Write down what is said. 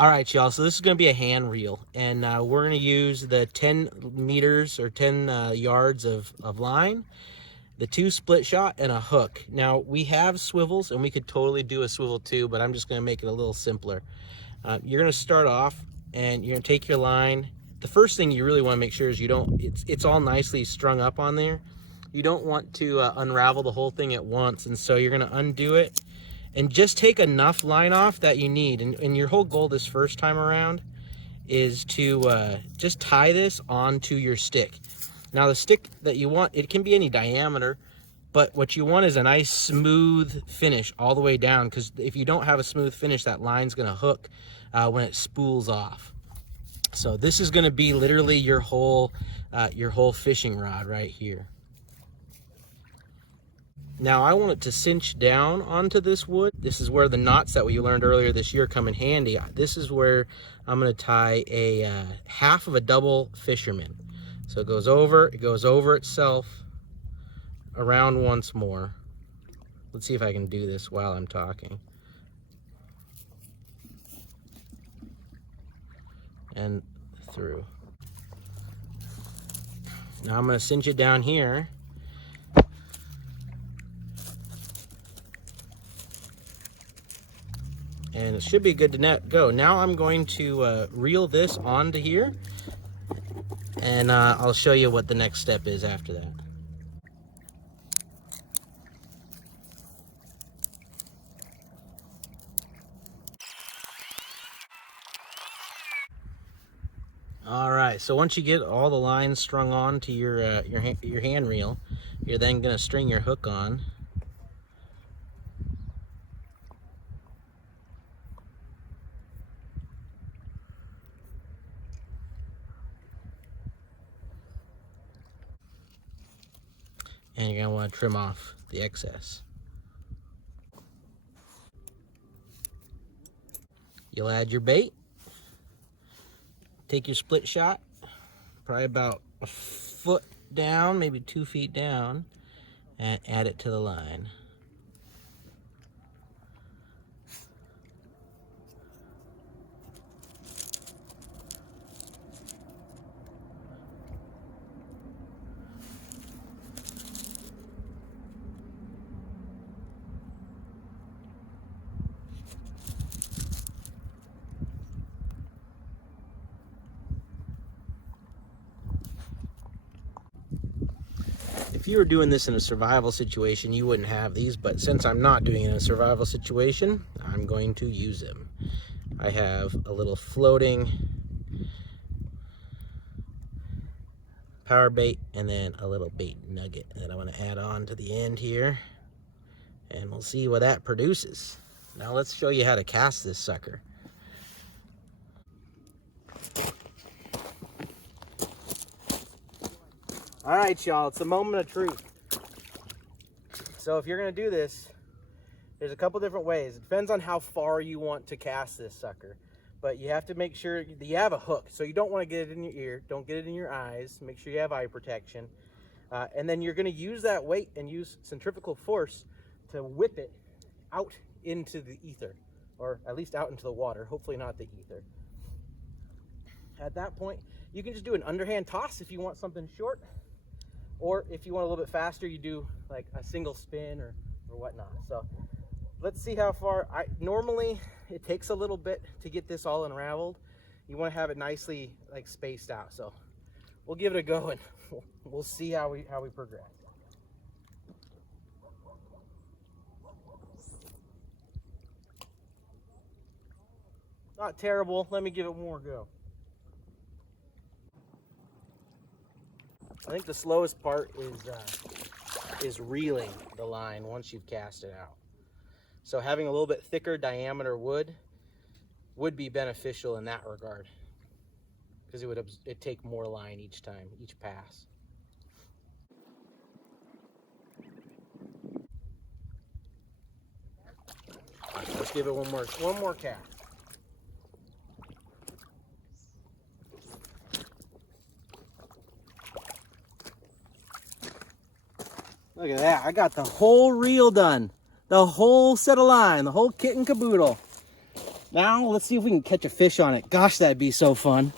All right, y'all, so this is going to be a hand reel, and we're going to use the 10 meters or 10 yards of line, the 2 split shot, and a hook. Now, we have swivels, and we could totally do a swivel too, but I'm just going to make it a little simpler. You're going to start off, and you're going to take your line. The first thing you really want to make sure is it's all nicely strung up on there. You don't want to unravel the whole thing at once, and so you're going to undo it and just take enough line off that you need. And your whole goal this first time around is to just tie this onto your stick. Now the stick that you want, it can be any diameter, but what you want is a nice smooth finish all the way down, because if you don't have a smooth finish, that line's going to hook when it spools off. So this is going to be literally your whole fishing rod right here. Now I want it to cinch down onto this wood. This is where the knots that we learned earlier this year come in handy. This is where I'm going to tie a half of a double fisherman. So it goes over itself, around once more. Let's see if I can do this while I'm talking. And through. Now I'm going to cinch it down here. And it should be good to go. Now I'm going to reel this onto here, and I'll show you what the next step is after that. All right, so once you get all the lines strung on to your hand reel, you're then going to string your hook on. And you're going to want to trim off the excess. You'll add your bait. Take your split shot, probably about a foot down, maybe 2 feet down, and add it to the line. If you were doing this in a survival situation, you wouldn't have these, but since I'm not doing it in a survival situation, I'm going to use them. I have a little floating power bait and then a little bait nugget that I'm going to add on to the end here, and we'll see what that produces. Now let's show you how to cast this sucker. All right, y'all, it's a moment of truth. So if you're gonna do this, there's a couple different ways. It depends on how far you want to cast this sucker, but you have to make sure that you have a hook. So you don't want to get it in your ear, don't get it in your eyes, make sure you have eye protection. And then you're gonna use that weight and use centrifugal force to whip it out into the ether, or at least out into the water, hopefully not the ether. At that point, you can just do an underhand toss if you want something short, or if you want a little bit faster, you do like a single spin or whatnot. So let's see how far. Normally it takes a little bit to get this all unraveled. You want to have it nicely like spaced out. So we'll give it a go, and we'll see how we progress. Not terrible. Let me give it one more go. I think the slowest part is reeling the line once you've cast it out. So having a little bit thicker diameter wood would be beneficial in that regard, because it'd take more line each time, each pass. All right, let's give it one more cast. Look at that, I got the whole reel done. The whole set of line, the whole kit and caboodle. Now let's see if we can catch a fish on it. Gosh, that'd be so fun.